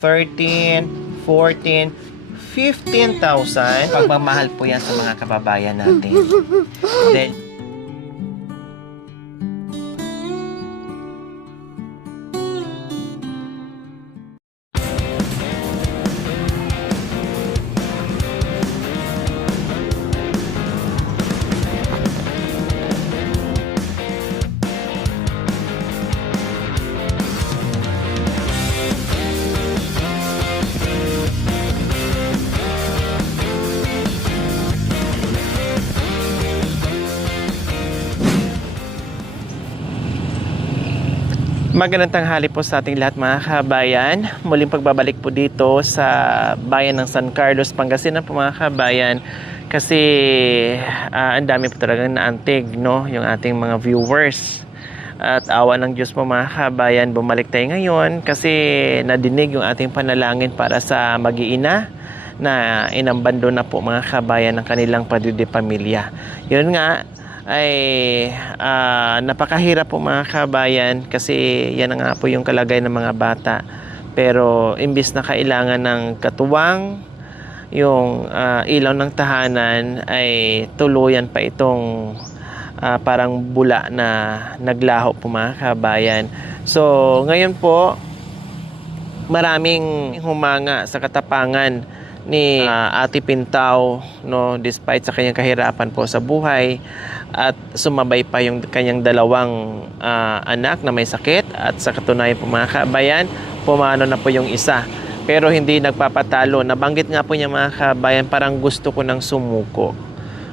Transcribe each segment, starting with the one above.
13, 14, 15,000. Pagmamahal po yan sa mga kababayan natin. Then, magandang tanghali po sa ating lahat mga kabayan. Muling pagbabalik po dito sa bayan ng San Carlos, Pangasinan po mga kabayan. Kasi ang dami po talagang naantig, no? Yung ating mga viewers. At awa ng Diyos po mga kabayan, bumalik tayo ngayon kasi nadinig yung ating panalangin para sa mag-iina na inambando na po mga kabayan ng kanilang pamilya. Yun nga, ay napakahirap po mga kabayan kasi yan na nga po yung kalagayan ng mga bata. Pero imbis na kailangan ng katuwang, yung ilaw ng tahanan ay tuluyan pa itong parang bula na naglaho po mga kabayan. So ngayon po maraming humanga sa katapangan ni Ate Pintaw, no, despite sa kanyang kahirapan po sa buhay, at sumabay pa yung kanyang dalawang anak na may sakit, at sa katunayan po mga kabayan, pumano na po yung isa pero hindi nagpapatalo. Nabanggit nga po niya mga kabayan, parang gusto ko nang sumuko,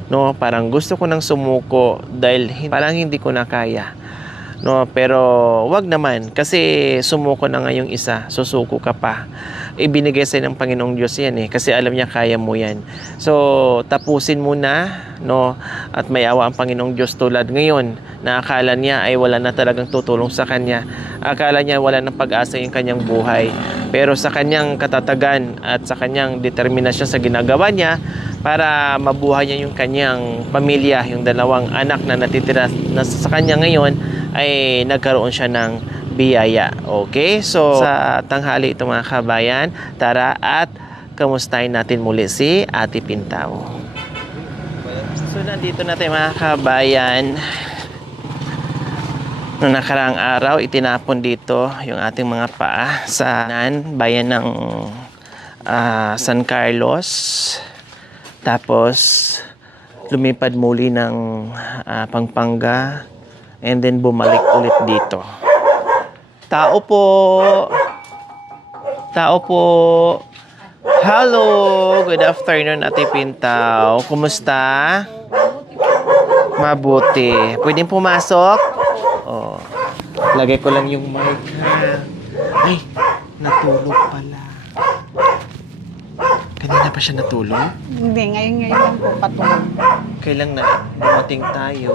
no, parang gusto ko nang sumuko dahil parang hindi ko na kaya, no, pero wag naman kasi sumuko na nga yung isa, susuko ka pa. Ibinigay sa'yo ng Panginoong Diyos yan kasi alam niya kaya mo yan. So tapusin muna, no, at may awa ang Panginoong Diyos tulad ngayon na akala niya ay wala na talagang tutulong sa kanya. Akala niya wala na pag-asa yung kanyang buhay. Pero sa kanyang katatagan at sa kanyang determinasyon sa ginagawa niya para mabuhay niya yung kanyang pamilya, yung dalawang anak na natitira na sa kanya ngayon, ay nagkaroon siya ng biyaya. Okay? So, sa tanghali ito mga kabayan, tara at kamustahin natin muli si Ate Pintaw. So, nandito na tayo mga kabayan. Noong nakaraang araw, itinapon dito yung ating mga paa sa bayan ng San Carlos. Tapos, lumipad muli ng Pampanga. And then, bumalik ulit dito. Tao po. Tao po. Hello. Good afternoon, Ate Pintaw. Kumusta? Mabuti. Pwedeng pumasok? Oh. Lagay ko lang yung mic, ha? Ay, natulog pala. Kanina pa siya natulog? Hindi, ngayon lang po patulog. Kailang na dumating tayo,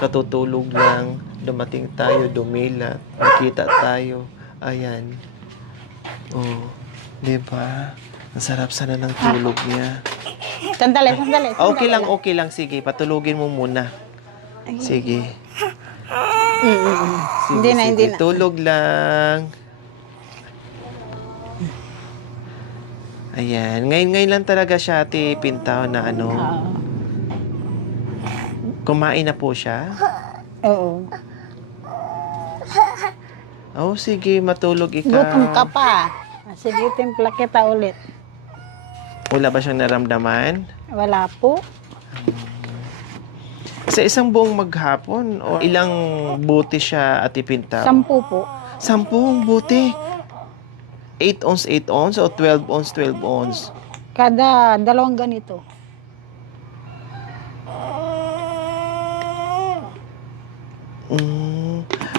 katutulog lang, dumating tayo, dumilat, nakita tayo, ayan. Oh, di ba? Ang sarap sana ng tulog niya. Sandali. Okay lang, sige, patulugin mo muna. Sige. Sige, Hindi na. tulog lang. Ayan, ngayon lang talaga siya, Ate Pintaw, na kumain na po siya? Oo. Oh, sige, matulog ikaw. Gutom ka pa. Sige, timpla kita ulit. Wala ba siyang naramdaman? Wala po. Sa isang buong maghapon, o ilang buti siya, Ate Pintaw? 10 po. 10 buti. 8 ounce, 8 ounce, o 12 ounce, 12 ounce? Kada dalawang ganito.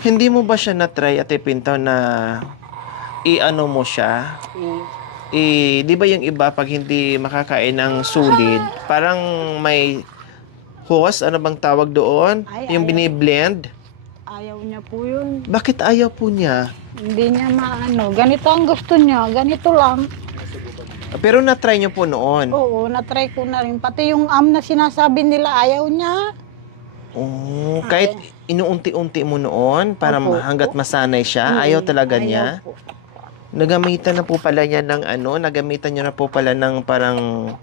Hindi mo ba siya na-try, Ate Pintaw, na i-ano mo siya? Di ba yung iba pag hindi makakain ng sulid, parang may hose, ano bang tawag doon? Ay, yung ayaw. biniblend? Ayaw niya po yun. Bakit ayaw po niya? Hindi niya maano. Ganito ang gusto niya. Ganito lang. Pero na-try niyo po noon? Oo, natry ko na rin. Pati yung na sinasabi nila, ayaw niya. Oh, kahit inuunti-unti mo noon para Opo. hanggat masanay siya, ayaw talaga niya? Ayaw po. Nagamitan na po pala niya ng ano, nagamitan niya na po pala ng parang,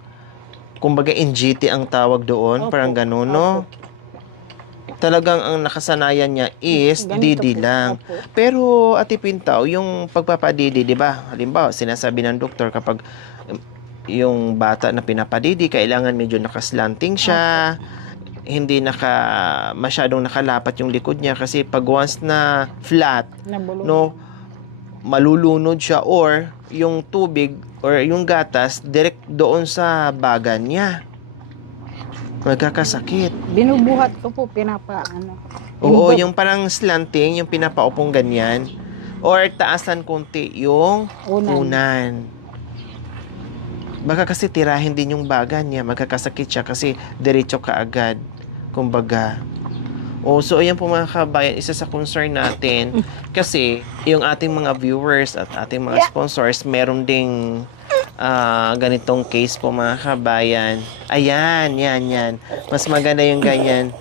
kumbaga NGT ang tawag doon, Opo. parang gano'n, no? Opo. Talagang ang nakasanayan niya is Ganito Didi po. lang. Opo. Pero Ate Pintaw, yung pagpapadidi, di ba? Halimbawa, sinasabi ng doktor kapag yung bata na pinapadidi, kailangan medyo nakaslanting siya, hindi masyadong nakalapat yung likod niya kasi pag once na flat, Nabulong. no, malulunod siya or yung tubig or yung gatas direct doon sa bagan niya. Magkakasakit. Binubuhat ko po, pinapaano. Oo, yung parang slanting, yung pinapaupong ganyan. Or taasan konti yung unan. Baka kasi tirahin din yung bagan niya, magkakasakit siya kasi diretso ka agad. Kumbaga. So ayan po mga kabayan, isa sa concern natin kasi yung ating mga viewers at ating mga sponsors meron ding ganitong case po mga kabayan. Ayan, yan. Mas maganda yung ganyan.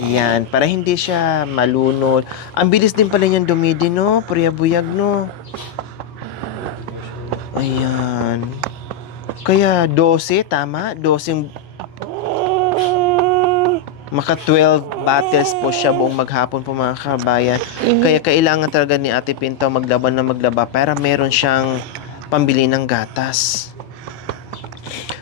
Yan, para hindi siya malunod. Ang bilis din pala niyang dumidi, no? Puriyabuyag, no? Ayan. Kaya 12, tama? 12 maka 12 battles po siya buong maghapon po mga kabayan. Kaya kailangan talaga ni Ate Pintaw maglaba na maglaba para meron siyang pambili ng gatas.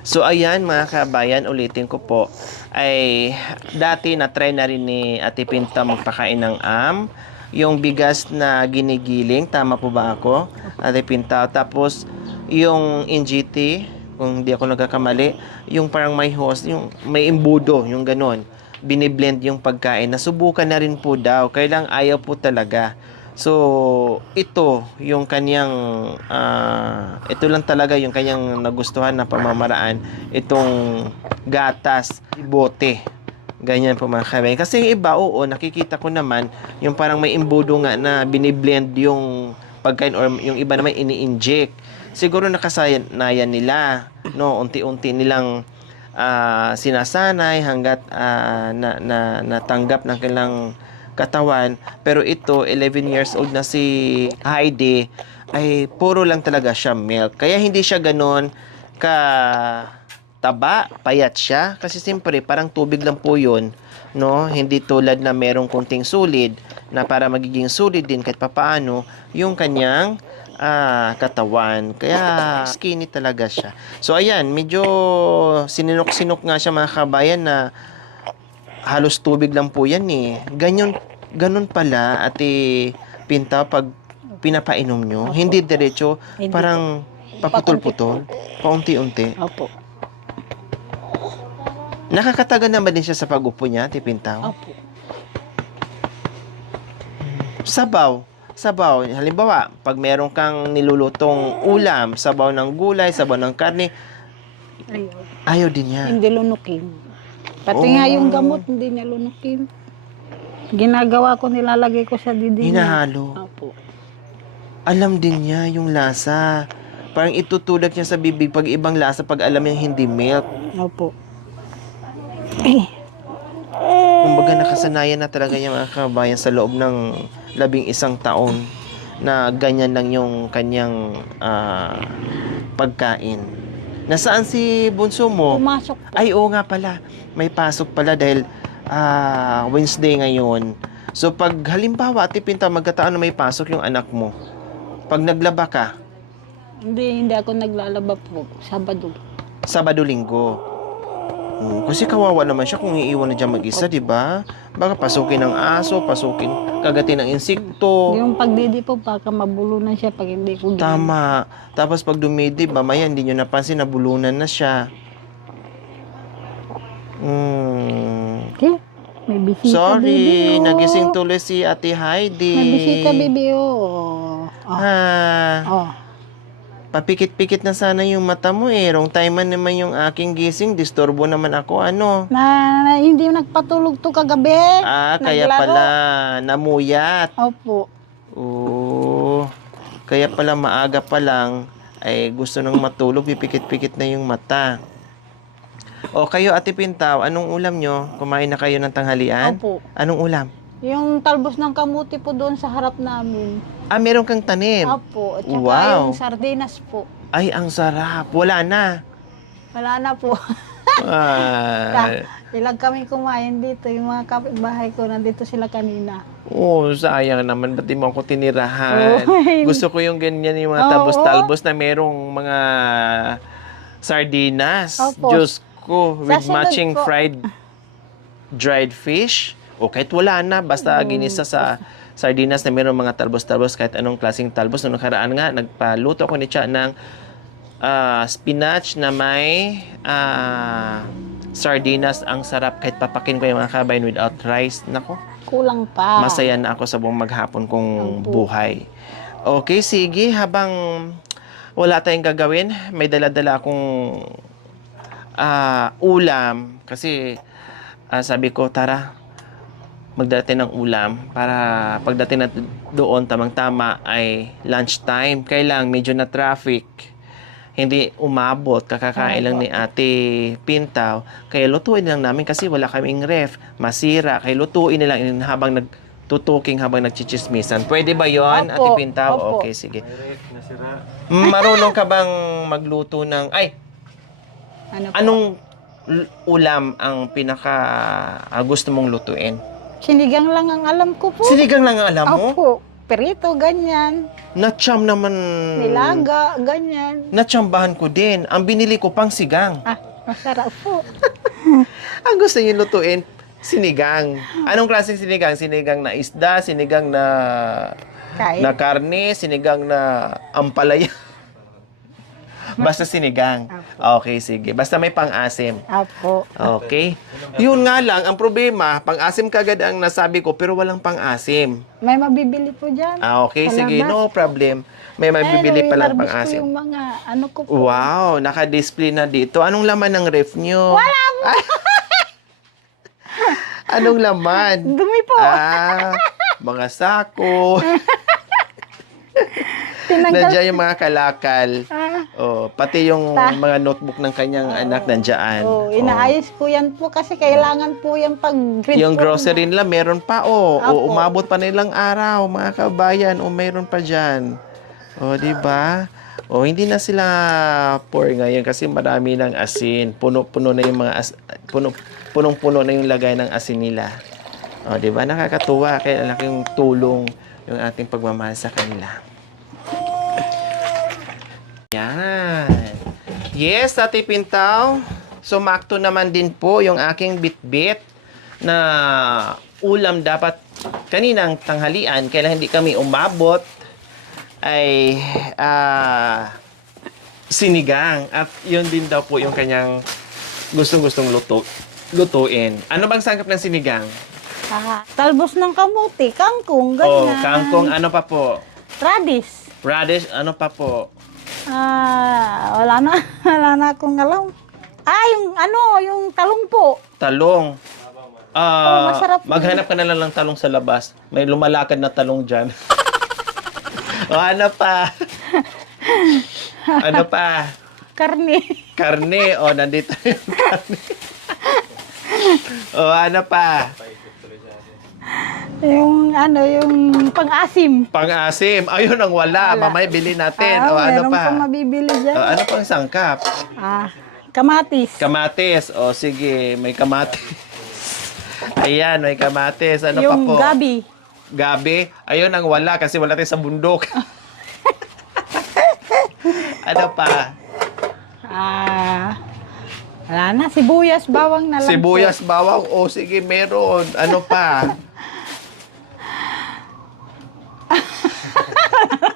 So ayan mga kabayan, ulitin ko po, ay dati na-try na rin ni Ate Pintaw magpakain ng am. Yung bigas na ginigiling, tama po ba ako, Ate Pintaw? Tapos yung NGT, kung hindi ako nagkakamali, yung parang may host, yung may imbudo, yung ganon. Biniblend yung pagkain. Nasubukan na rin po daw. Kailang ayaw po talaga. So, ito yung kanyang ito lang talaga yung kanyang nagustuhan na pamamaraan. Itong gatas, bote. Ganyan po mga kabayan. Kasi yung iba, oo, nakikita ko naman yung parang may imbudo nga na biniblend yung pagkain or yung iba naman ini-inject. Siguro nakasanayan nila, no, unti-unti nilang sinasanay hanggat natanggap ng kanilang katawan. Pero ito, 11 years old na si Heidi, ay puro lang talaga siya milk. Kaya hindi siya ganon ka taba, payat siya. Kasi siyempre, parang tubig lang po yun. No? Hindi tulad na merong kunting sulid na para magiging sulid din kahit papaano yung kanyang katawan. Kaya skinny talaga siya. So ayan, medyo sinunok-sinok nga siya mga kabayan na halos tubig lang po yan eh. Ganun pala Ate Pintaw pag pinapainom nyo. Hindi diretso, Hindi parang paputol-putol, paunti-unti. Opo. Nakakatagal naman din siya sa pag-upo niya, Ate Pintaw. Opo. Sabaw. Halimbawa, pag meron kang nilulutong ulam, sabaw ng gulay, sabaw ng karne, ayaw din niya. Hindi lunukin. Pati nga yung gamot, hindi niya lunukin. Ginagawa ko, nilalagay ko sa didi niya. Hinahalo. Opo. Alam din niya yung lasa. Parang itutulak niya sa bibig pag ibang lasa pag alam niya hindi milk. Opo. Kumbaga nakasanayan na talaga niya mga kabayan sa loob ng 11 taon na ganyan lang yung kanyang pagkain. Nasaan si bunso mo? Pumasok po. Ay, oo nga pala. May pasok pala dahil Wednesday ngayon. So, pag halimbawa, Ate Pintaw, magkataon na may pasok yung anak mo. Pag naglaba ka, Hindi ako naglalaba po. Sabado. Sabado-Linggo. Kasi kawawa naman siya kung iiwan na dyan mag-isa, di ba? Baka pasukin ng aso, kagatin ng insekto. Yung pagdidi po, baka mabulunan siya pag hindi ko Tama. Tapos pag dumidi, mamaya hindi nyo napansin, nabulunan na siya. Okay. May bisita, Sorry, baby, oh. nagising tuloy si Ate Heidi. May bisita, baby, oh. Oh. Papikit-pikit na sana yung mata mo eh. Wrong time man naman yung aking gising. Disturbo naman ako, ano? Na hindi nagpatulog to kagabi. Kaya Naglaro. pala namuyat. Opo. Oo. Kaya pala maaga pa lang ay gusto nang matulog, pipikit-pikit na yung mata. O kayo Ate Pintaw, anong ulam nyo? Kumain na kayo ng tanghalian? Opo. Anong ulam? Yung talbos ng kamuti po doon sa harap namin. Meron kang tanim. Opo. At saka Wow. yung sardinas po. Ay, ang sarap. Wala na. Wala na po. Ah, Ilang kami kumain dito. Yung mga kapitbahay ko, nandito sila kanina. sayang naman. Ba't di mo ako tinirahan? Oh. Gusto ko yung ganyan, yung mga Oo. talbos-talbos na merong mga sardinas. Opo. Diyos ko. With Sasunod matching po. fried dried fish. O kahit wala na. Basta ginisa sa sardinas na merong mga talbos-talbos. Kahit anong klaseng talbos. Noong nakaraan nga, nagpaluto ko ni Cha ng spinach na may sardinas. Ang sarap. Kahit papakin ko yung mga kabayan without rice. Nako. Kulang pa. Masaya na ako sa buong maghapon kong Opo. buhay. Okay, sige. Habang wala tayong gagawin, may dala-dala akong ulam. Kasi sabi ko, tara, magdala tayo ng ulam para pagdating natin doon, tamang-tama ay lunchtime. Kailang medyo na traffic. Hindi umabot, kakakain lang ni Ate Pintaw. Kaya lutuin lang namin kasi wala kaming ref, masira. Kaya lutuin na lang habang nagtutuking, habang nagchichismisan. Pwede ba yon, Opo, Ate Pintaw? opo. Okay, sige. Marunong ka bang magluto ng... Ano po? Anong ulam ang pinaka gusto mong lutuin? Sinigang lang ang alam ko po. Sinigang lang ang alam mo? Opo. Perito, ganyan. Natsyam naman. Nilaga, ganyan. Natsyambahan ko din. Ang binili ko pang sigang. Masarap po. Ang gusto niyo lutuin, sinigang. Anong klaseng sinigang? Sinigang na isda, sinigang na Kain. karne, sinigang na ampalaya. Basta sinigang. Okay, sige. Basta may pang-asim. Apo. Okay. Yun nga lang, ang problema, pang-asim kagad ang nasabi ko, pero walang pang-asim. May mabibili po dyan. Okay, Sa sige. labas. No problem. May mabibili palang Ko pang-asim. yung mga ano ko po. Wow, naka-display na dito. Anong laman ng ref nyo? Wala mo! Anong laman? Dumi po. Mga sako. Tinanggal. Nandiyan yung mga kalakal. Pati yung Ta- mga notebook ng kanyang anak nandiyan. Inaayos ko yan po kasi kailangan po yan pag grade Yung 4 grocery nila, meron pa, Apo. umabot pa nilang araw, mga kabayan, meron pa dyan. Di ba? Hindi na sila poor ngayon kasi marami ng asin. Puno-puno na yung mga punong-puno na yung lagay ng asin nila. Di ba? Nakakatuwa. Kaya laking tulong yung ating pagmamahal sa kanila. Yan. Yes, Ate Pintaw. Sumakto naman din po yung aking bit-bit na ulam dapat kaninang tanghalian. Kailan hindi kami umabot ay sinigang. At yun din daw po yung kanyang gustong-gustong lutuin. Ano bang sangkap ng sinigang? Talbos ng kamuti, kangkong, ganyan. Kangkong, ano pa po? Radish. Radish, ano pa po? Wala na akong alam. Yung talong po. Talong. masarap po. Maghanap ka na lang ng talong sa labas. May lumalakad na talong dyan. Ano pa? Ano pa? Karne. Karne. Nandito yung karne. Ano pa? yung pang-asim. Pang-asim. Ayun ang wala. Mamay bili natin. Ano meron pa? pang mabibili dyan. Ano pang sangkap? Kamatis. Kamatis. Sige. May kamatis. Ayan, may kamatis. Ano pa po? Yung gabi. Gabi. Ayun ang wala kasi wala tayo sa bundok. Ano pa? Wala na. Sibuyas, bawang na lang. Sibuyas, bawang. Sige, meron. Ano pa?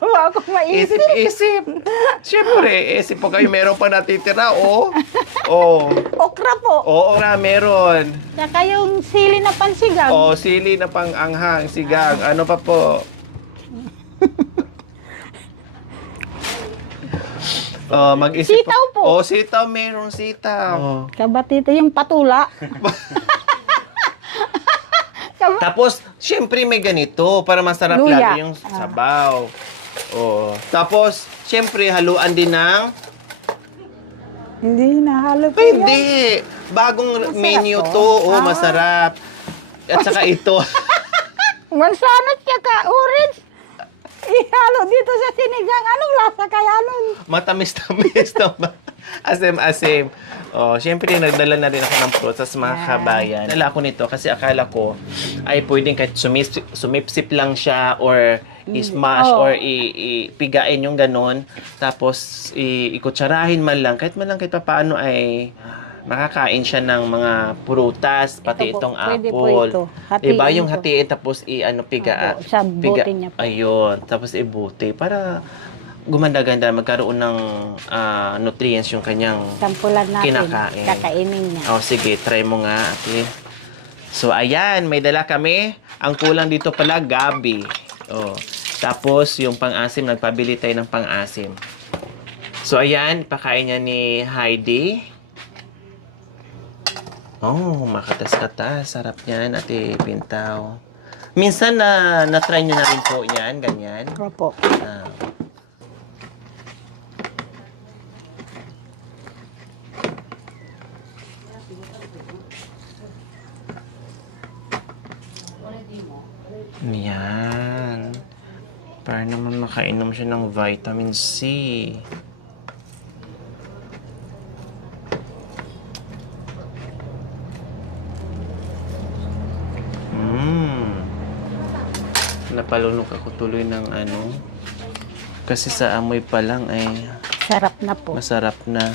Wala akong maisip. Isip. Siyempre, isip po kayo, meron pa natitira, Okra po. Oo nga, meron. Saka yung sili na pansigang. Sili na pang-anghang, sigang. Ano pa po? Mag-isip Sitaw po. Sitaw, meron sitaw. Kabatito yung patula. Tapos, siyempre may ganito para masarap Luya. lalo yung sabaw. Tapos, siyempre haluan din ng... Hindi nahalo po yan. Hindi! Bagong menu po. to. Masarap. At saka ito. Mansanat siya ka, orange. ihalo dito sa sinigang. Anong lasa kaya nun? Matamis-tamis naman. Asim-asim. Oh, syempre nagdala na rin ako ng fruits sa mga kabayan. Dala ako nito kasi akala ko ay pwedeng kahit sumipsip lang siya or i-smash or ipigain yung ganon. Tapos ikutsarahin man lang kahit paano ay makakain siya ng mga prutas, pati Ito po, itong pwede po apple. ito. Diba Hatiin yung ito. hatiin tapos piga. Opo, sa bote niya po. Ayun, tapos ibuti para gumanda-ganda, magkaroon ng nutrients yung kanyang Sampulan natin. kinakain. Kakainin niya. Oh, sige, try mo nga, ate. So, ayan, may dala kami. Ang kulang dito pala, gabi. Oh. Tapos, yung pang-asim, nagpabili tayo ng pang-asim. So, ayan, pakain niya ni Heidi. Oh, makatas-katas. Sarap niyan, ate Pintaw. Minsan na-try niyo na rin po yan, ganyan. Opo. Ah. Yan. Para naman makainom siya ng vitamin C. Napalunok ako tuloy ng ano. Kasi sa amoy pa lang ay Sarap na po. masarap na.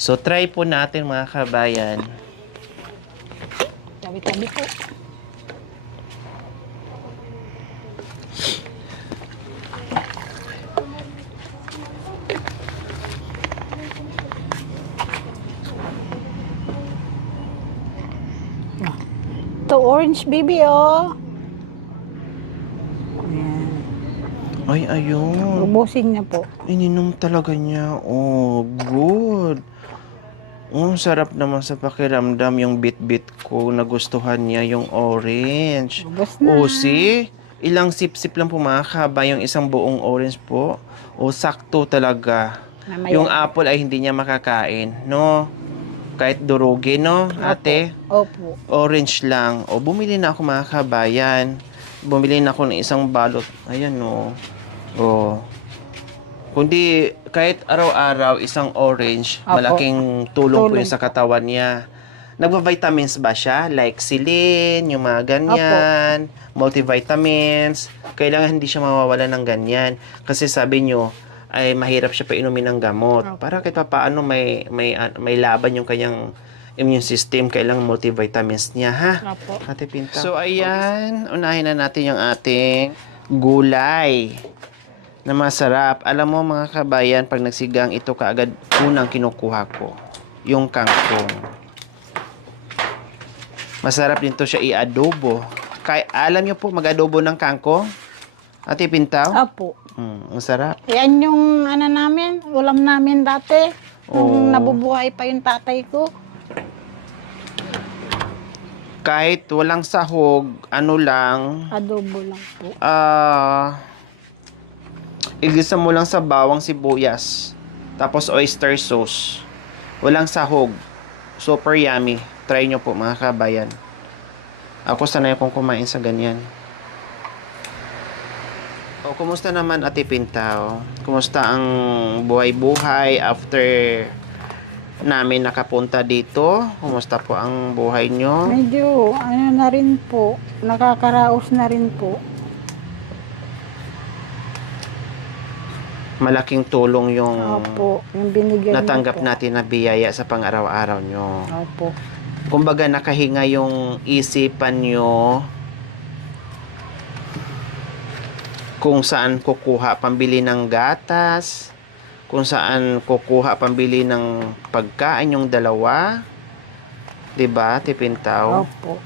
So, try po natin mga kabayan. Tabi-tabi po. Ito orange baby oh. Ayan. Ay, ayun. Ubusin niya po. Ininom talaga niya. Oh, good. Oh, sarap naman sa pakiramdam yung bit-bit ko. Nagustuhan niya yung orange. Ubus na. Oh, see? Ilang sip-sip lang po mga kaba yung isang buong orange po. Oh, sakto talaga. Mamaya. Yung apple ay hindi niya makakain, no? Kahit durugin, no, ate? Opo. Orange lang. O, bumili na ako mga kabayan. Bumili na ako ng isang balot. Ayan, no. O. Kundi, kahit araw-araw, isang orange, Opo. malaking tulong po Tulong yun sa katawan niya. Nagpa-vitamins ba siya? Like silin, yung mga ganyan, multivitamins. Kailangan hindi siya mawawala ng ganyan. Kasi sabi nyo, ay mahirap siya pa inumin ng gamot. Opo. Para kahit paano may laban yung kanyang immune system, kailangan multivitamins niya, ha? Opo. Ate Pinta. So, ayan. Unahin na natin yung ating gulay na masarap. Alam mo, mga kabayan, pag nagsigang ito kaagad, unang kinukuha ko. Yung kangkong. Masarap din to siya i-adobo. Alam niyo po, mag-adobo ng kangkong? Ate Pintaw? Opo. Ang sarap. Yan yung ano namin, ulam namin dati. Nung nabubuhay pa yung tatay ko. Kahit walang sahog, ano lang, Adobo lang po. igisa mo lang sa bawang sibuyas. Tapos oyster sauce. Walang sahog. Super yummy. Try nyo po mga kabayan. Ako sanay akong kumain sa ganyan. O, kumusta naman Ate Pintaw? Kumusta ang buhay-buhay after namin nakapunta dito? Kumusta po ang buhay nyo? Medyo ano na rin po, nakakaraos na rin po. Malaking tulong yung Opo, yung binigyan natanggap niyo po. natin na biyaya sa pang-araw-araw nyo. Opo. Kumbaga nakahinga yung isipan nyo kung saan kukuha pambili ng gatas, kung saan kukuha pambili ng pagkain yung dalawa. 'Di ba, Tipintaw? Opo.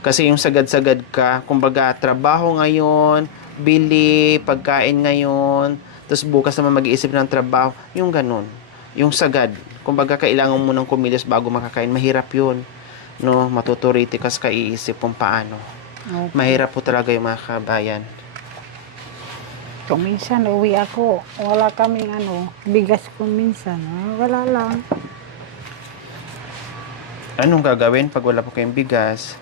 Kasi yung sagad-sagad ka, kumbaga trabaho ngayon, bili, pagkain ngayon, tapos bukas naman mag-iisip ng trabaho, yung ganun. Yung sagad. Kumbaga kailangan mo nang kumilos bago makakain, mahirap 'yun. No, matuturiti kas kaiisip kung paano. Opo. Mahirap po talaga yung mga kabayan. Kung minsan uwi ako, wala kaming bigas kung minsan. Wala lang. Anong gagawin pag wala po kayong bigas?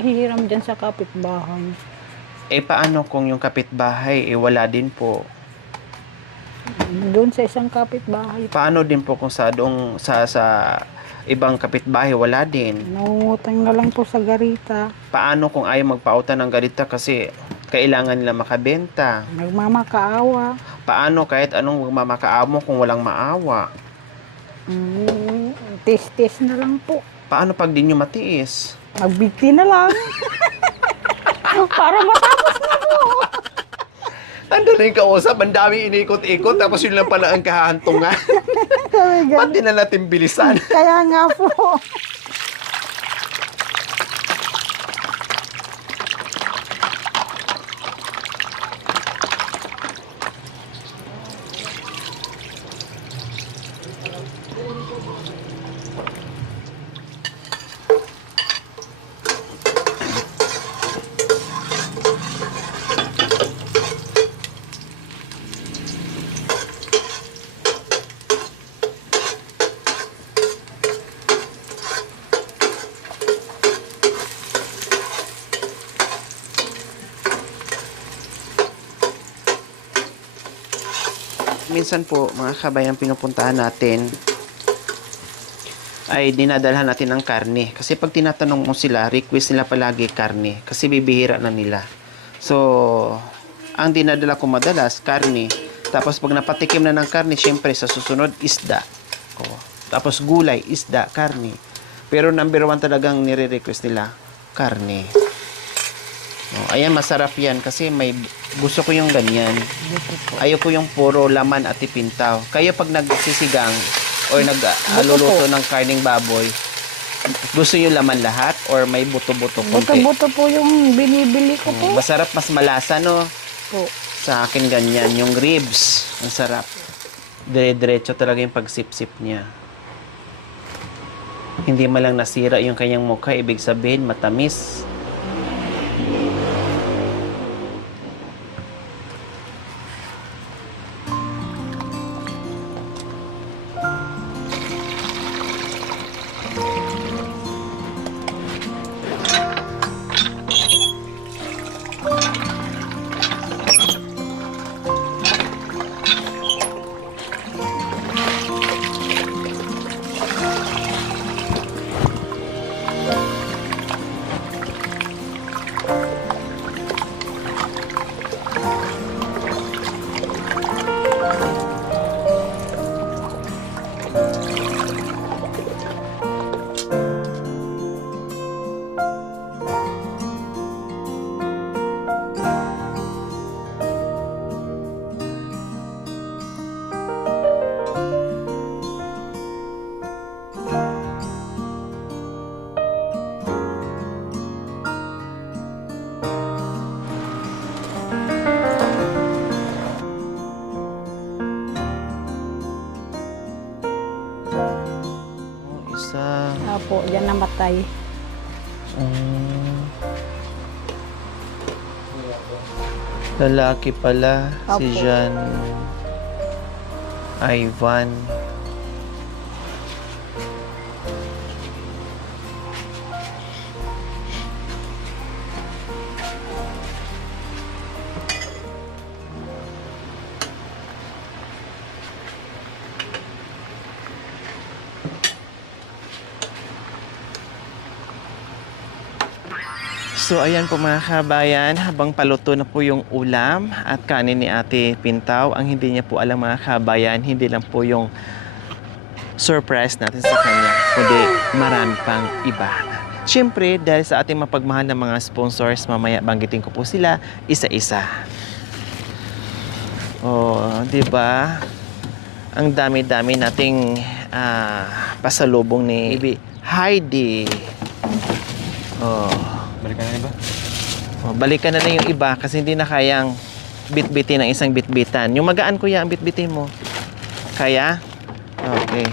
Hihiram dyan sa kapitbahay. Paano kung yung kapitbahay, wala din po? Doon sa isang kapitbahay. Paano din po kung sa ibang kapitbahay, wala din? Nangungutang na lang po sa garita. Paano kung ayaw magpautan ng ganito kasi kailangan nila makabenta? Nagmamakaawa. Paano kahit anong magmamakaawa mo kung walang maawa? Tis-tis na lang po. Paano pag di nyo matiis? Magbigti na lang. Para matapos na po. Ando na yung kausap, ang dami inikot-ikot, tapos yun lang pala ang kahantungan. Ba't di na natin bilisan? Kaya nga po. Minsan po, mga kabayan, pinupuntahan natin ay dinadalhan natin ng karne. Kasi pag tinatanong mo sila, request nila palagi karne. Kasi bibihira na nila. So, ang dinadala ko madalas, karne. Tapos pag napatikim na ng karne, syempre sa susunod, isda. Tapos gulay, isda, karne. Pero number 1 talagang nire-request nila, karne. Ayan, masarap yan kasi gusto ko yung ganyan. Ayoko yung puro laman at ipintaw. Kayo pag nagsisigang or nag-aluluto ng karning baboy, gusto nyo laman lahat or may buto-buto konti? Buto-buto po yung binibili ko po. Masarap, mas malasa, no? Po. Sa akin ganyan, yung ribs, ang sarap. Dire-diretso talaga yung pagsip-sip niya. Hindi malang nasira yung kanyang mukha, ibig sabihin matamis. Isa. Apo, diyan namatay. Lalaki pala, si Opo. Jean Ivan. So ayan po mga kabayan, habang paluto na po yung ulam at kanin ni Ate Pintaw, ang hindi niya po alam mga kabayan, hindi lang po yung surprise natin sa kanya, kundi marami pang iba. Siyempre, dahil sa ating mapagmahal na mga sponsors, mamaya banggitin ko po sila isa-isa. Di ba? Ang dami-dami nating pasalubong ni Heidi. Balikan na ba? Balikan na yung iba kasi hindi na kayang bitbitin ng isang bitbitan. Yung magaan kuya ang bitbitin mo. Kaya? Okay.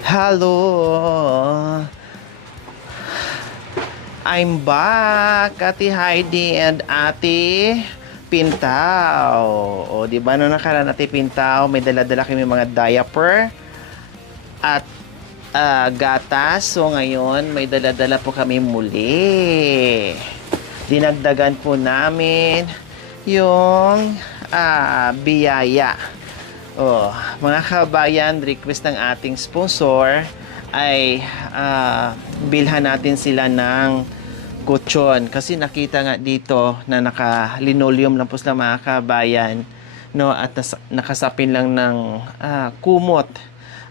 Hello. I'm back, Ate Heidi and Ate Pintaw. O, di ba no nakaraan Ate Pintaw, may dala-dala kami mga diaper at gatas. So ngayon, may dala-dala po kami muli. Dinagdagan po namin yung biyaya. Oh, mga kabayan, request ng ating sponsor ay bilhan natin sila ng kutsyon kasi nakita nga dito na naka-linoleum lang po sila mga kabayan, no, at nakasapin lang ng kumot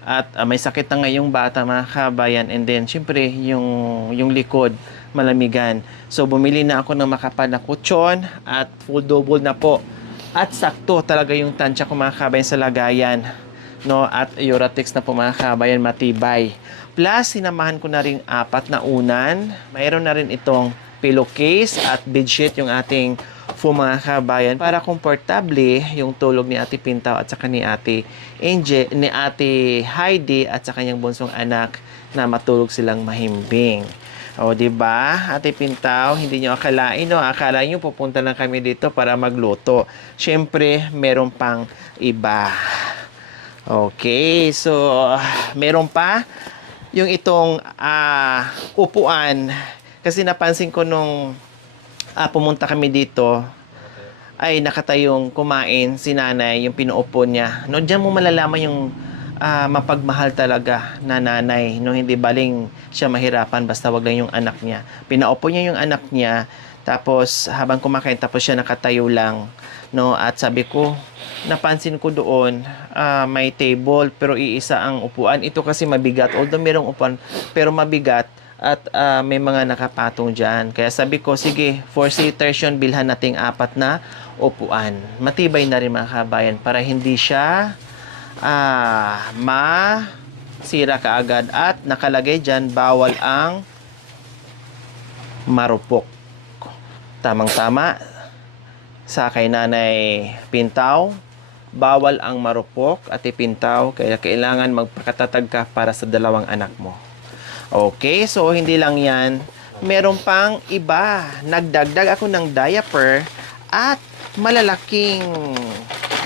at may sakit na ngayong bata mga kabayan, and then syempre yung likod malamigan. So bumili na ako ng makapal na kutsyon at full double na po at sakto talaga yung tansya ko mga kabayan sa lagayan, no, at Uratex na po mga kabayan, matibay. Plus, sinamahan ko na rin 4 na unan. Mayroon na rin itong pillowcase at bedsheet yung ating mga kabayan para komportable yung tulog ni Ate Pintaw at saka ni Ate Angel, ni Ate Heidi at sa kanyang bunsong anak na matulog silang mahimbing. O, di ba? Ate Pintaw, hindi nyo akalain, no? Akala nyo pupunta lang kami dito para magluto. Siyempre, meron pang iba. Okay, so meron pa yung itong upuan. Kasi napansin ko nung pumunta kami dito, ay nakatayong kumain si nanay, yung pinuupo niya. No, diyan mo malalaman yung mapagmahal talaga na nanay. No, hindi baling siya mahirapan, basta wag lang yung anak niya. Pinaupo niya yung anak niya, tapos habang kumakain, tapos siya nakatayo lang. No, at sabi ko, napansin ko doon, may table pero iisa ang upuan. Ito kasi mabigat. Although merong upuan pero mabigat at may mga nakapatong dyan. Kaya sabi ko, sige, 4-seaters yun, bilhan nating 4 na upuan. Matibay na rin mga kabayan para hindi siya masira kaagad. At nakalagay dyan, bawal ang marupok. Tamang-tama sa kay Nanay Pintaw, bawal ang marupok, Ate Pintaw, kaya kailangan magpakatatag ka para sa 2 anak mo. Okay, so hindi lang yan, meron pang iba. Nagdagdag ako ng diaper at malalaking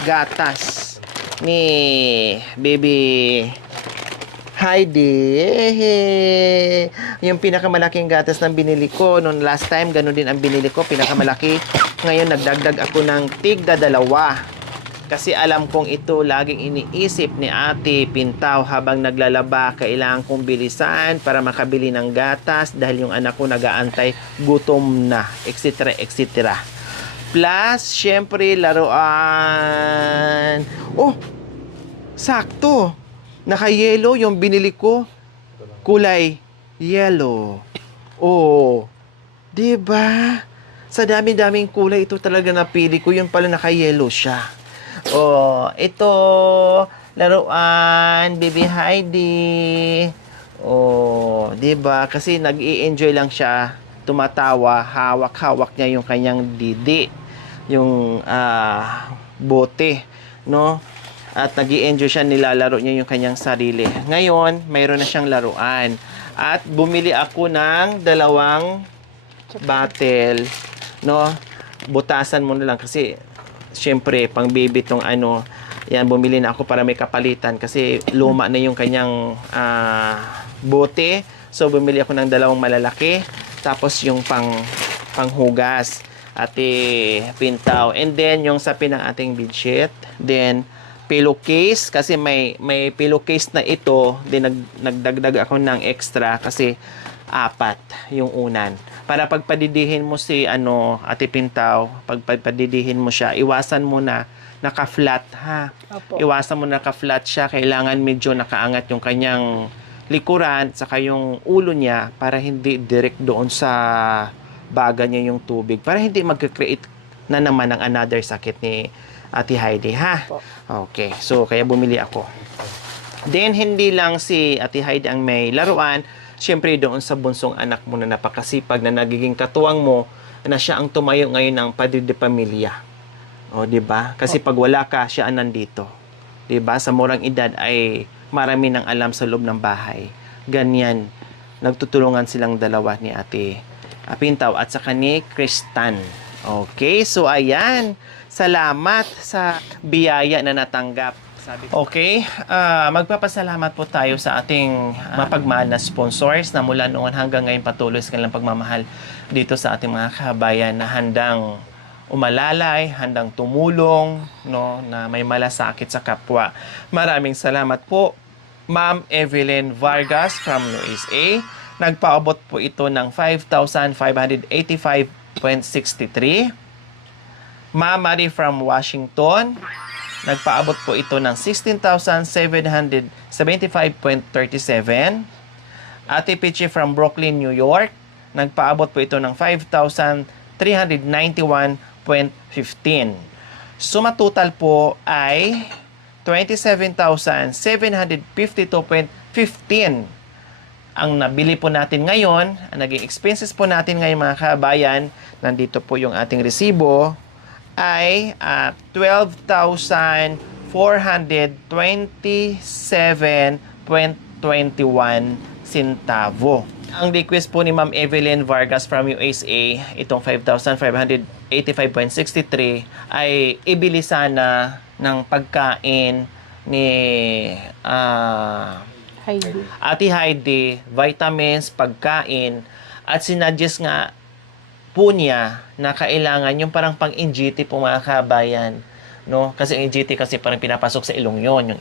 gatas ni Baby Heidi. Yung pinakamalaking gatas ng binili ko noon last time, ganun din ang binili ko, pinakamalaki. Ngayon nagdagdag ako ng tigda 2 kasi alam kong ito laging iniisip ni Ate Pintaw habang naglalaba. Kailangan kong bilisan para makabili ng gatas dahil yung anak ko nagaantay, gutom na, etc. etc. Plus syempre laruan. Oh, sakto, naka-yellow yung binili ko, kulay yellow. Oh, 'di ba? Sa dami-daming kulay, ito talaga napili ko. Yun pala, naka-yellow siya. Oh, ito, laruan, Baby Heidi. Oh, 'di ba? Kasi nag-i-enjoy lang siya, tumatawa, hawak-hawak niya yung kanyang didi, yung bote, no? At nag-i-enjoy siya, nilalaro niya yung kanyang sarili. Ngayon, mayroon na siyang laruan. At bumili ako ng 2 bottle, no? Butasan mo na lang kasi syempre pang baby tong ano. Yan, bumili na ako para may kapalitan kasi luma na yung kanyang bote. So bumili ako ng 2 malalaki, tapos yung panghugas, Ate Pintaw. And then yung sapi ng ating bedsheet, then pillowcase kasi may pillowcase na ito, then nagdagdag ako ng extra kasi 4 yung unan. Para pagpadidihin mo si Ate Pintaw, pagpadidihin mo siya, iwasan mo na naka-flat, ha. Opo. Iwasan mo na naka-flat siya, kailangan medyo nakaangat yung kanyang likuran saka yung ulo niya para hindi direct doon sa baga niya yung tubig, para hindi mag-create na naman ng another sakit ni Ate Heidi, ha. Opo. Okay, so kaya bumili ako. Then hindi lang si Ate Heidi ang may laruan, syempre doon sa bunsong anak mo na napakasipag, na nagiging katuwang mo, na siya ang tumayo ngayon ng Padre de Pamilya. O, di ba? Kasi pag wala ka, siya ang nandito. Di ba? Sa murang edad ay marami ng alam sa loob ng bahay. Ganyan. Nagtutulungan silang 2 ni Ate Pintaw at saka ni Kristan. Okay, so ayan. Salamat sa biyaya na natanggap. Okay, magpapasalamat po tayo sa ating mapagmahal na sponsors na mula noon hanggang ngayon patuloy sa kanilang pagmamahal dito sa ating mga kabayan na handang umalalay, handang tumulong, no, na may malasakit sa kapwa. Maraming salamat po, Ma'am Evelyn Vargas from USA. Nagpaabot po ito ng 5,585.63. Ma'am Marie from Washington, nagpaabot po ito ng 16,775.37. Ate Pichi from Brooklyn, New York, nagpaabot po ito ng 5,391.15. Suma total po ay 27,752.15 ang nabili po natin ngayon. Ang naging expenses po natin ngayon mga kabayan, nandito po yung ating resibo, ay 12,427.21 centavo. Ang request po ni Ma'am Evelyn Vargas from USA, itong 5,585.63 ay ibili sana ng pagkain ni Heidi. Ate Heidi, vitamins, pagkain, at sinadjust nga po niya na kailangan yung parang pang-NGT po mga kabayan, no? Kasi NGT kasi parang pinapasok sa ilong yon,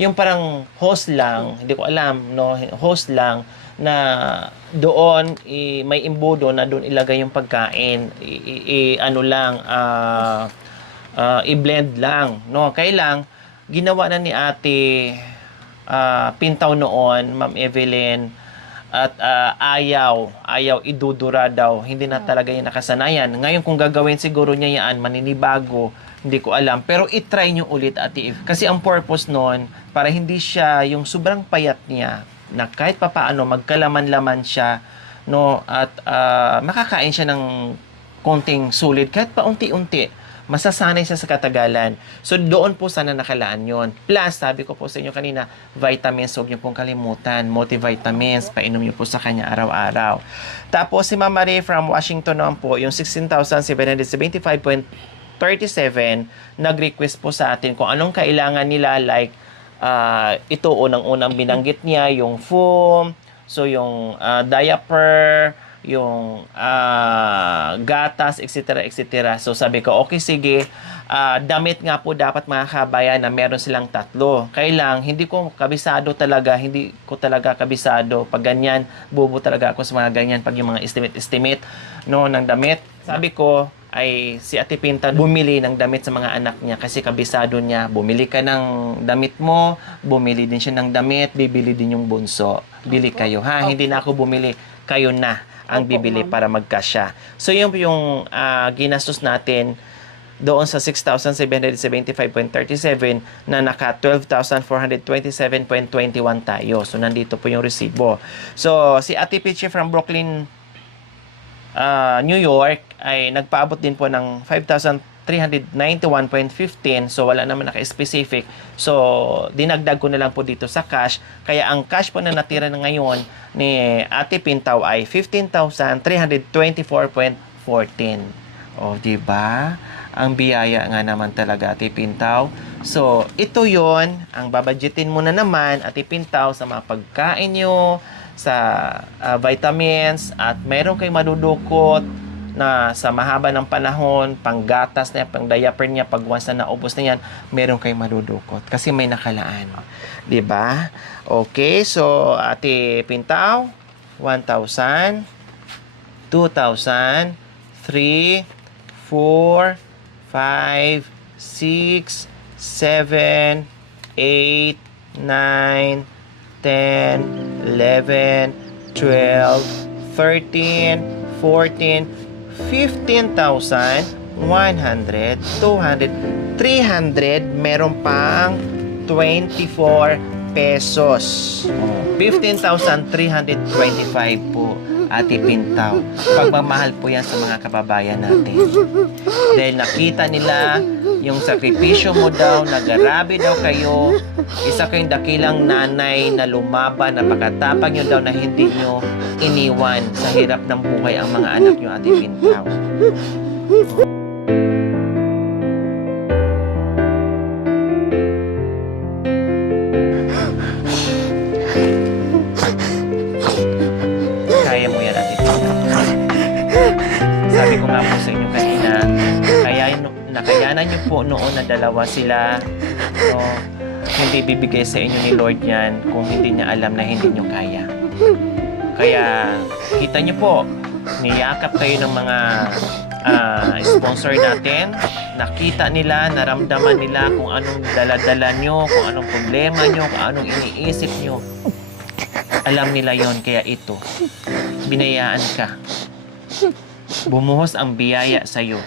yung parang host lang, hindi ko alam, no? Host lang na doon may imbudo na doon ilagay yung pagkain, ano lang, i-blend lang, no? Kailang ginawa na ni Ate Pintaw noon, Ma'am Evelyn, at ayaw idudura daw, hindi na talaga yung nakasanayan. Ngayon kung gagawin siguro niya yan, maninibago, hindi ko alam, pero itry nyo ulit, Ate Eve, kasi ang purpose noon para hindi siya yung sobrang payat niya, na kahit papaano magkalaman-laman siya, no, at makakain siya ng konting sulit kahit paunti-unti, masasanay siya sa katagalan. So, doon po sana nakalaan yon. Plus, sabi ko po sa inyo kanina, vitamins, huwag niyo pong kalimutan. Multivitamins, painom niyo po sa kanya araw-araw. Tapos, si Ma'am Marie from Washington naman po, yung 16,775.37, nag-request po sa atin kung anong kailangan nila, like, ito, unang-unang binanggit niya, yung foam, so yung diaper, yung gatas, etc. etc. So sabi ko, okay, sige, damit nga po dapat mga kabayan na meron silang 3. Kailang, hindi ko kabisado talaga, pag ganyan, bubo talaga ako sa mga ganyan, pag yung mga estimate, no, ng damit. Sabi ko, ay si Ate Pinta bumili ng damit sa mga anak niya kasi kabisado niya, bumili ka ng damit mo, bumili din siya ng damit, bibili din yung bunso. Bili kayo, ha? Hindi na ako bumili, kayo na ang bibili para magkasya. So yung ginastos natin doon sa 6,775.37 na naka 12,427.21 tayo. So nandito po yung resibo. So si Ate Pichi from Brooklyn, New York ay nagpaabot din po ng 5,391.15. So wala naman naka-specific. So dinagdag ko na lang po dito sa cash. Kaya ang cash po na natira na ngayon ni Ate Pintaw ay 15,324.14. O, di ba? Ang biyaya nga naman talaga, Ate Pintaw. So, ito yon ang babadgetin mo na naman, Ate Pintaw, sa mga pagkain nyo, sa vitamins, at meron kayo madudukot na sa mahaba ng panahon, panggatas na, pang diaper niya, pag once na naubos na yan, meron kayo madudukot. Kasi may nakalaan. Diba? Okay, so Ate Pintaw, 1,000, 2,000, 3, 4, 5, 6, 7, 8, 9, 10, 11, 12, 13, 14, 15,000, 100, 200, 300, meron pang 24 pesos. 15,325 po, Ate Pintaw. Pagmamahal po yan sa mga kababayan natin. Dahil nakita nila yung sakripisyo mo daw, nagarabi daw kayo, isa kayong dakilang nanay na lumaban, napakatapang nyo daw na hindi nyo iniwan sa hirap ng buhay ang mga anak nyo, Ate Pintaw. Kaya mo yan, Ate Pintaw. Sabi ko nga po sa inyo kanina, nakayanan niyo po noon na dalawa sila. No, hindi bibigay sa inyo ni Lord yan kung hindi niya alam na hindi niyo kaya. Kaya kita niyo po, niyakap kayo ng mga sponsor natin. Nakita nila, naramdaman nila kung anong dala-dala nyo, kung anong problema nyo, kung anong iniisip nyo. Alam nila yon, kaya ito, binayaan ka. Bumuhos ang biyaya sa'yo.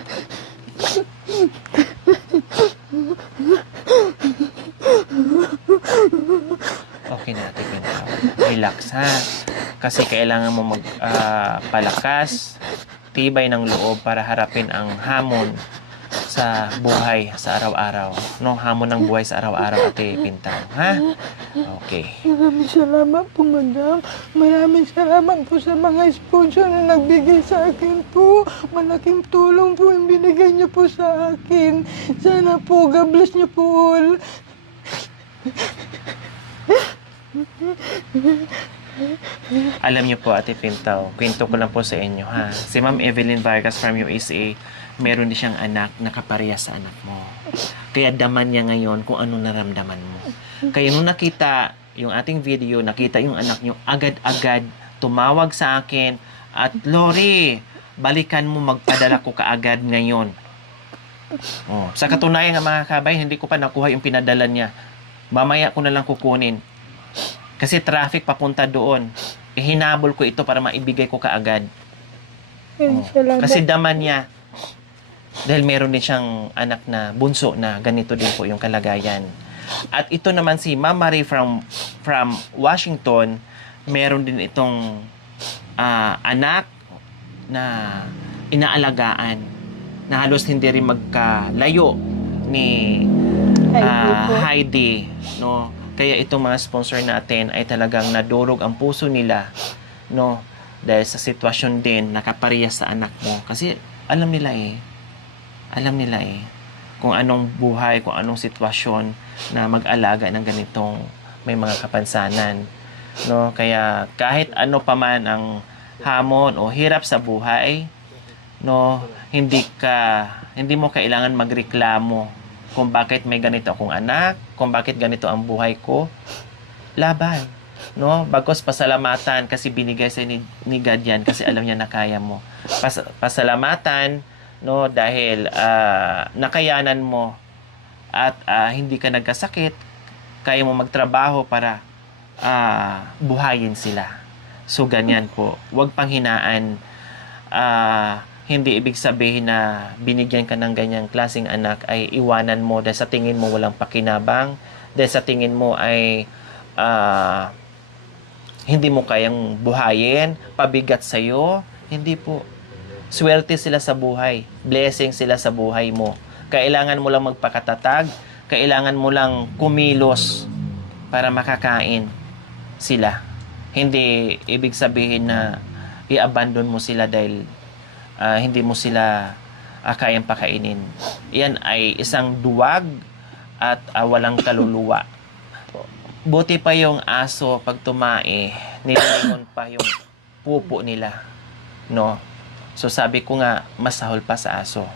Okay na, Ate Pintaw. Relax, ha? Kasi kailangan mo magpalakas, tibay ng loob para harapin ang hamon sa buhay sa araw-araw. No, hamon ng buhay sa araw-araw, Ate Pintaw. Ha? Okay. Maraming salamat po, madam. Maraming salamat po sa mga sponsor na nagbigay sa akin po. Malaking tulong po yung binigay niyo po sa akin. Sana po, God bless niyo po all. Alam niyo po, Ate Pintaw, kwento ko lang po sa inyo, ha? Si Ma'am Evelyn Vargas from USA, meron din siyang anak na kaparehas sa anak mo. Kaya daman niya ngayon kung ano naramdaman mo. Kaya nung nakita yung ating video, nakita yung anak niyo, agad-agad tumawag sa akin at, Lori, balikan mo, magpadala ko kaagad ngayon. Oh, sa katunayan nga mga kabay, hindi ko pa nakuha yung pinadala niya. Mamaya ko na lang kukunin. Kasi traffic papunta doon. Hinabol ko ito para maibigay ko kaagad. Oh, kasi daman niya. Dahil meron din siyang anak na bunso na ganito din po yung kalagayan. At ito naman si Ma'am Marie from Washington, meron din itong anak na inaalagaan na halos hindi rin magkalayo ni Heidi, no? Kaya itong mga sponsor natin ay talagang nadurog ang puso nila, no? Dahil sa sitwasyon din nakaparehas sa anak mo. Kasi alam nila kung anong buhay, kung anong sitwasyon na mag-alaga ng ganitong may mga kapansanan, no? Kaya kahit ano pa man ang hamon o hirap sa buhay, no, hindi mo kailangan magreklamo kung bakit may ganito akong anak, kung bakit ganito ang buhay ko. Laban, no? Bagos pasalamatan kasi binigay sa ni God yan kasi alam niya na kaya mo. Pasalamatan, no, dahil nakayanan mo at hindi ka nagkasakit, kaya mo magtrabaho para buhayin sila. So ganyan po. Huwag panghinaan. Hindi ibig sabihin na binigyan ka ng ganyang klaseng anak ay iwanan mo dahil sa tingin mo walang pakinabang, dahil sa tingin mo ay hindi mo kayang buhayin, pabigat sa'yo. Hindi po. Swerte sila sa buhay. Blessing sila sa buhay mo. Kailangan mo lang magpakatatag. Kailangan mo lang kumilos para makakain sila. Hindi ibig sabihin na i-abandon mo sila dahil hindi mo sila kayang pakainin. Yan ay isang duwag at walang kaluluwa. Buti pa yung aso pag tumae, nilalingon pa yung pupo nila. No? So sabi ko nga, masahol pa sa aso.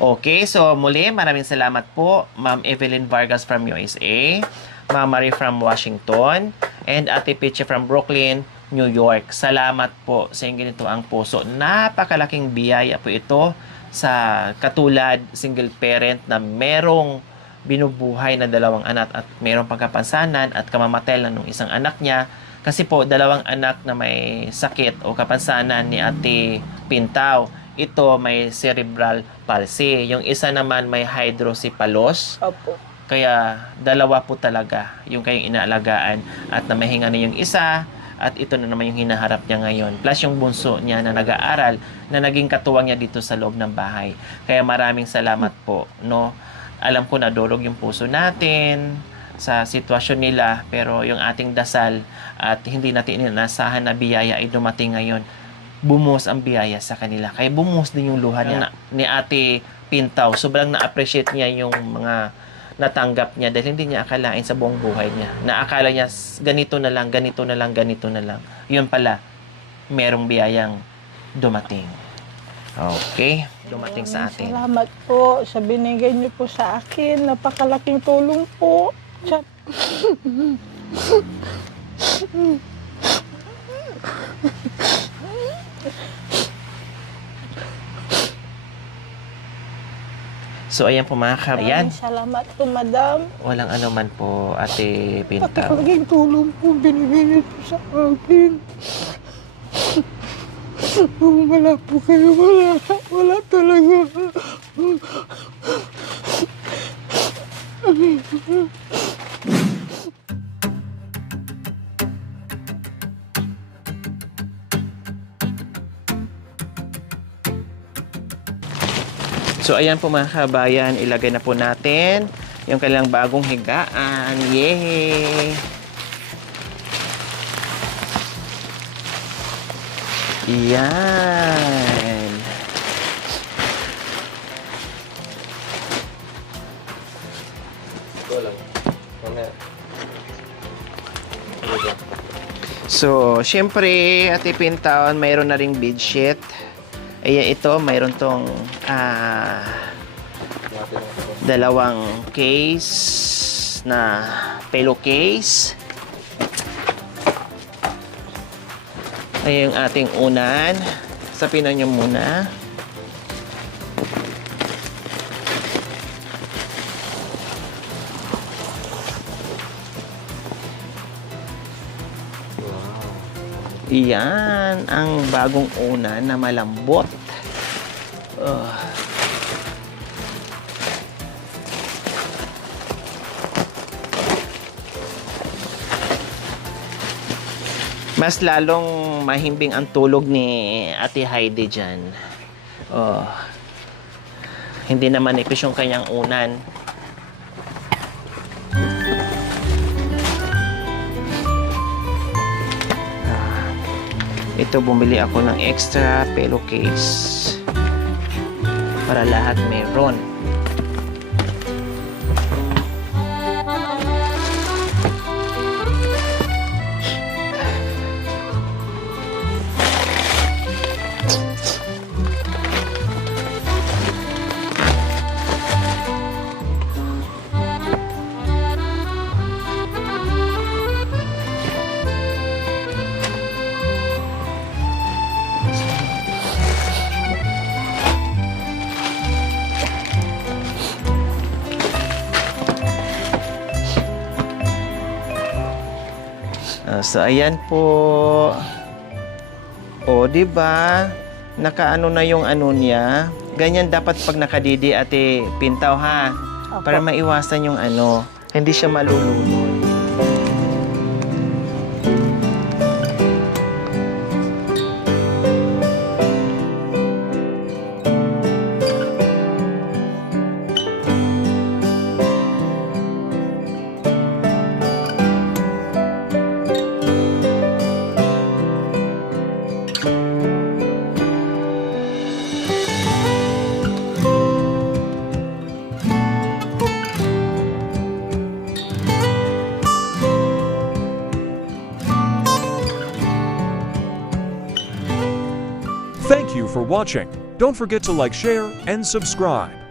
Okay, so muli, maraming salamat po, Ma'am Evelyn Vargas from USA, Ma'am Marie from Washington, and Ate Pichi from Brooklyn, New York. Salamat po sa inyong ganito ang puso. Napakalaking biyaya po ito sa katulad single parent na merong binubuhay na dalawang anak at merong pagkapansanan at kamamatay lang ng isang anak niya. Kasi po, dalawang anak na may sakit o kapansanan ni Ate Pintaw. Ito may cerebral palsy. Yung isa naman may hydrocephalus. Opo. Kaya dalawa po talaga yung kayong inaalagaan at namahinga na yung isa at ito na naman yung hinaharap niya ngayon. Plus yung bunso niya na nag-aaral na naging katuwang niya dito sa loob ng bahay. Kaya maraming salamat po, no? Alam ko na durog yung puso natin sa sitwasyon nila, pero yung ating dasal at hindi natin inasahan na biyaya ay dumating ngayon. bumuhos ang biyaya sa kanila. Kaya bumuhos din yung luha niya ni Ate Pintaw. Sobrang na-appreciate niya yung mga natanggap niya dahil hindi niya akalain sa buong buhay niya. Naakala niya ganito na lang, ganito na lang, ganito na lang. Yun pala, merong biyayang dumating. Okay, dumating sa atin. Salamat po sa binigay niyo po sa akin. Napakalaking tulong po. Chat. So, ayan po mga kabayan. Maraming salamat po, madam. Walang anuman po, Ate Pintaw. Napakalaking tulong po binigay niyo po sa akin. Kung wala po kayo, wala talaga. So, ayan po mga kabayan, ilagay na po natin yung kanilang bagong higaan. Yay! Yan. So, syempre, Ate Pintaw, mayroon na ring bedsheet. Ayan, ito, mayroon tong dalawang case na pillowcase. Ayan yung ating unan. Sapinan nyo muna. Iyan ang bagong unan na malambot. Mas lalong mahimbing ang tulog ni Ate Heidi dyan. Hindi naman ipis yung kanyang unan. Ito, bumili ako ng extra pillowcase para lahat meron. So ayan po. O, di ba? Nakaano na yung ano niya. Ganyan dapat pag nakadidi, Ate Pintaw, ha? Opo. Para maiwasan yung ano, hindi siya malulunod. Thank you for watching. Don't forget to like, share, and subscribe.